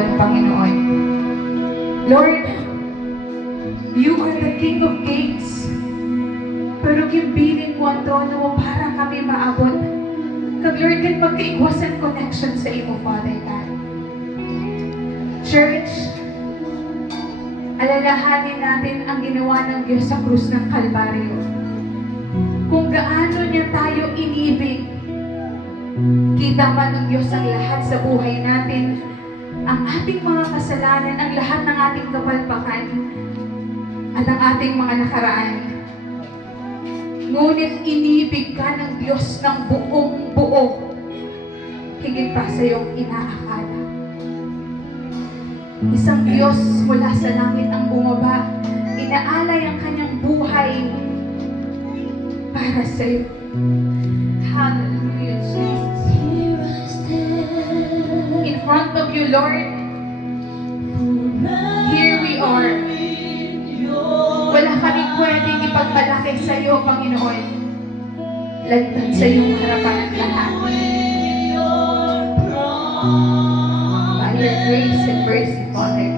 pangalan, Panginoon. Lord, You are the King of Kings. Pero gimbilin mo ang trono mo para kami maabot. Kag Lord, kan magkaigwasan connection sa imo, Father God. Church, alalahanin natin ang ginawa ng Diyos sa krus ng Kalbaryo. Kung gaano niya tayo inibig, kita man ng Diyos ang lahat sa buhay natin, ang ating mga kasalanan, ang lahat ng ating kapalpakan, at ang ating mga nakaraan. Ngunit inibig ka ng Diyos ng buong buo, higit pa sa iyong inaakala. Isang Diyos mula sa langit ang bumaba, inaalay ang kanyang buhay para sa iyo. Hallelujah, Jesus. In front of you, Lord, here we are. Wala kaming pwedeng ipagmalaki sa iyo, Panginoon. Lagtan sa iyong harapan ang lahat. By your grace and mercy, Father.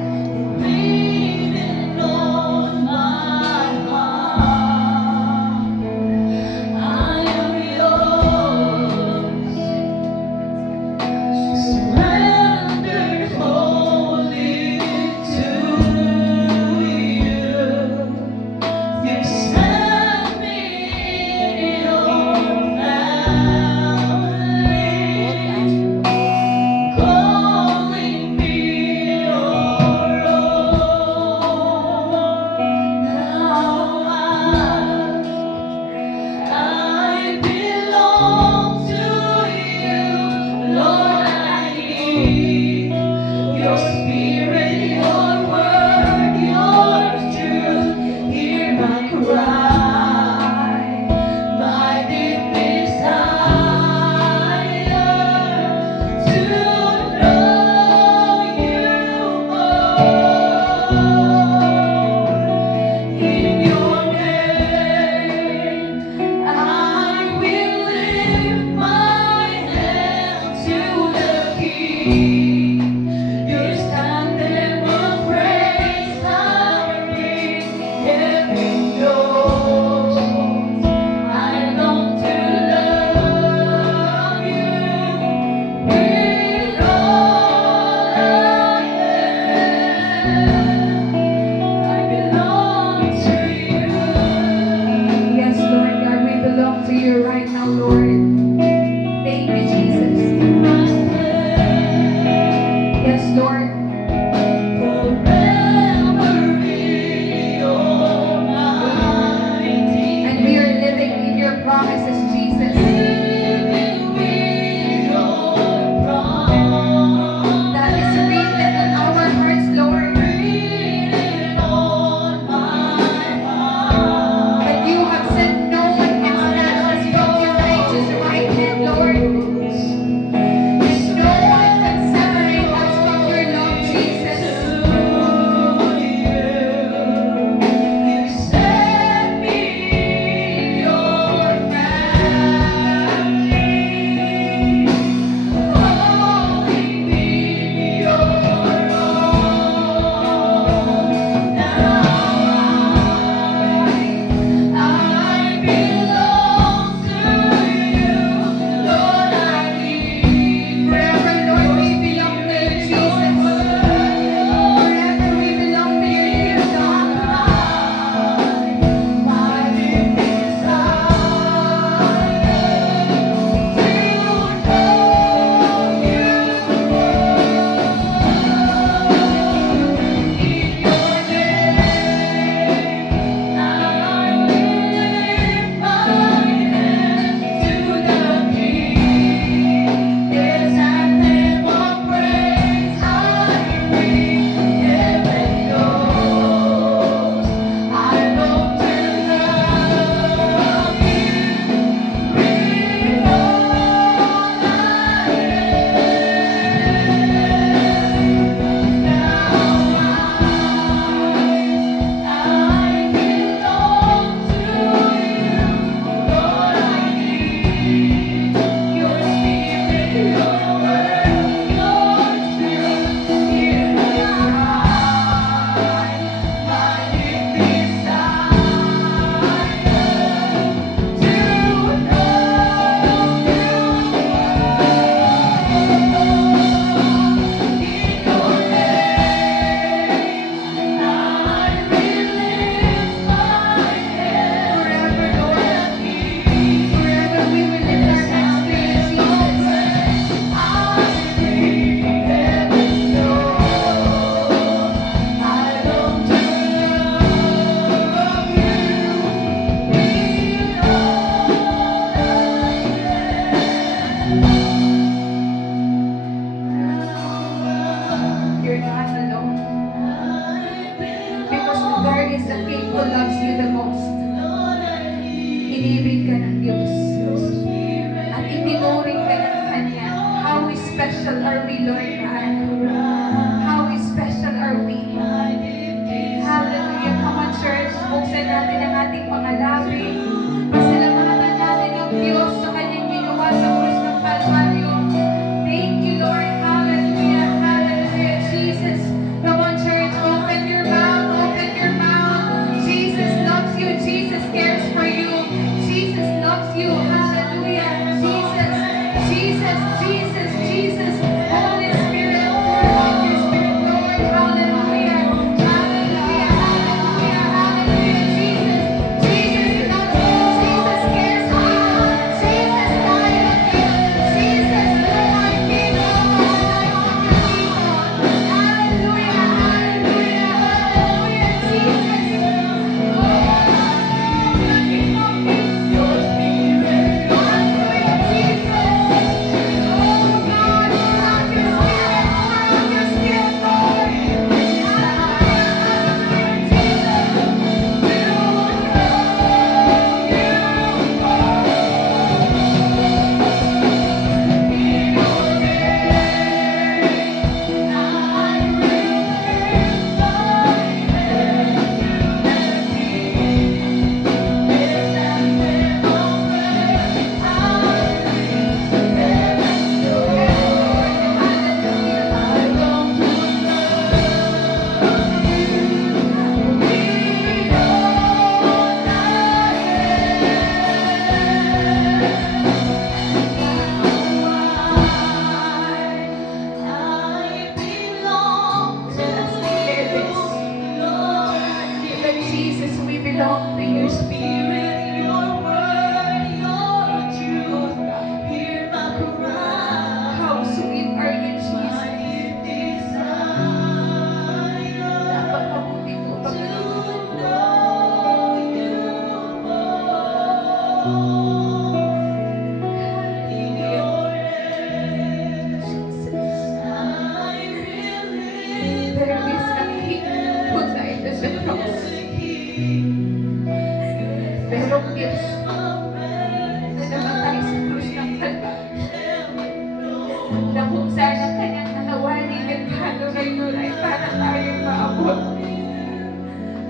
ngayon ay para tayong maabot.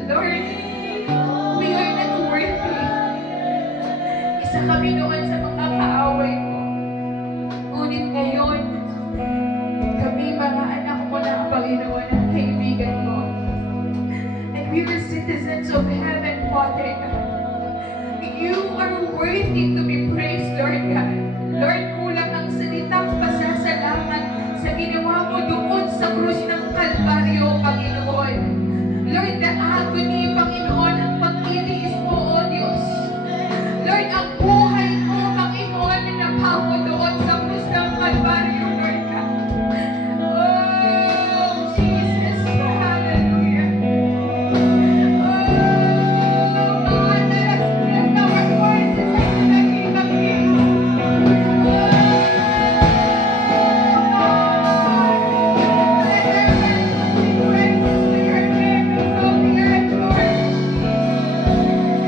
Lord, we are not worthy. Isa kami noon sa mga kaaway ko. Ngunit ngayon, kami mga anak mo na, Panginoon, at kaibigan mo. And we are citizens of heaven, Father God. You are worthy to be praised, Lord God. Lord, kulang ang salitang pasasalamat sa ginawa mo doon sa krus ng Kalbaryo, Panginoon. Lord, the agony, Panginoon, ang pagtitiis mo, O Diyos. Lord, ang buhay mo, Panginoon, na napako doon sa krus ng Kalbaryo, Lord God. Oh, Jesus, hallelujah. Oh, God, let us lift our voices unto the King of Kings. Oh, God, let heaven sing praises to your name and all the earth, Lord.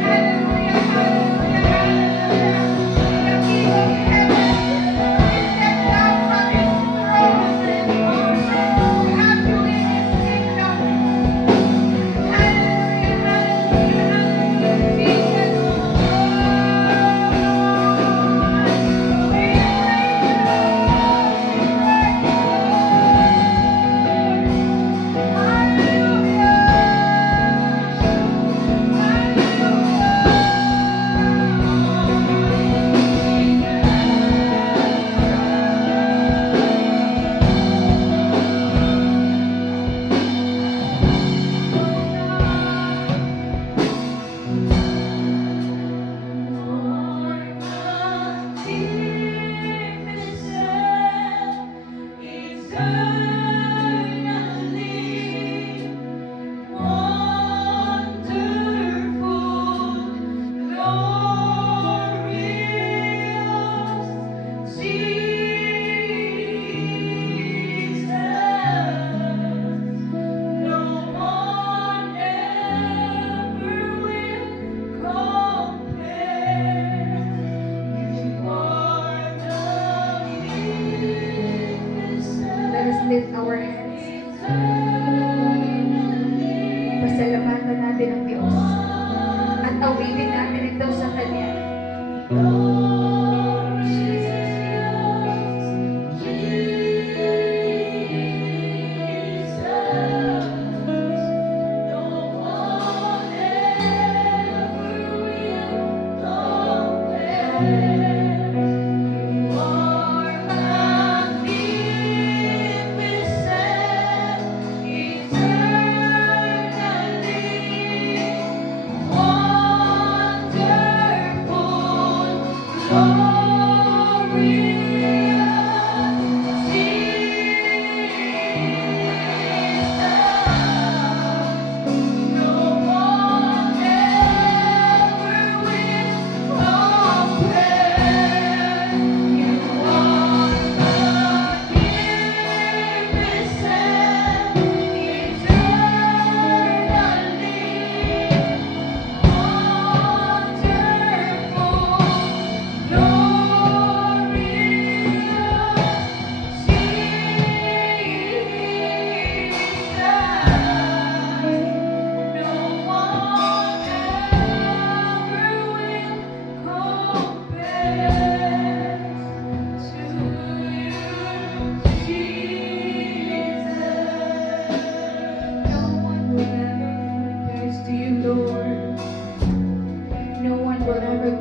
Hallelujah, hallelujah, hallelujah. The King of heaven is set down from his throne to have you in his kingdom. Hallelujah, hallelujah, hallelujah, Jesus. Oh, we Let us lift our hands. Pasalamatan natin ang Diyos. At awitin natin ito sa Kanya.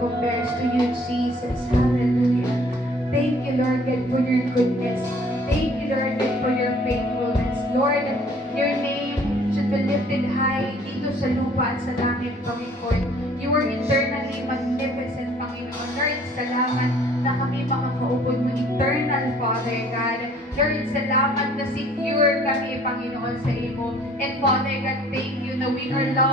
Compares to you, Jesus. Hallelujah. Thank you, Lord God, for your goodness. Thank you, Lord God, for your faithfulness. Lord, your name should be lifted high dito sa lupa at sa langit, Panginoon. You are eternally magnificent, Panginoon. Lord, salamat na kami makakaupod mo, eternal Father God. Lord, salamat na secure kami, Panginoon, sa imo. And Father God, thank you na we are loved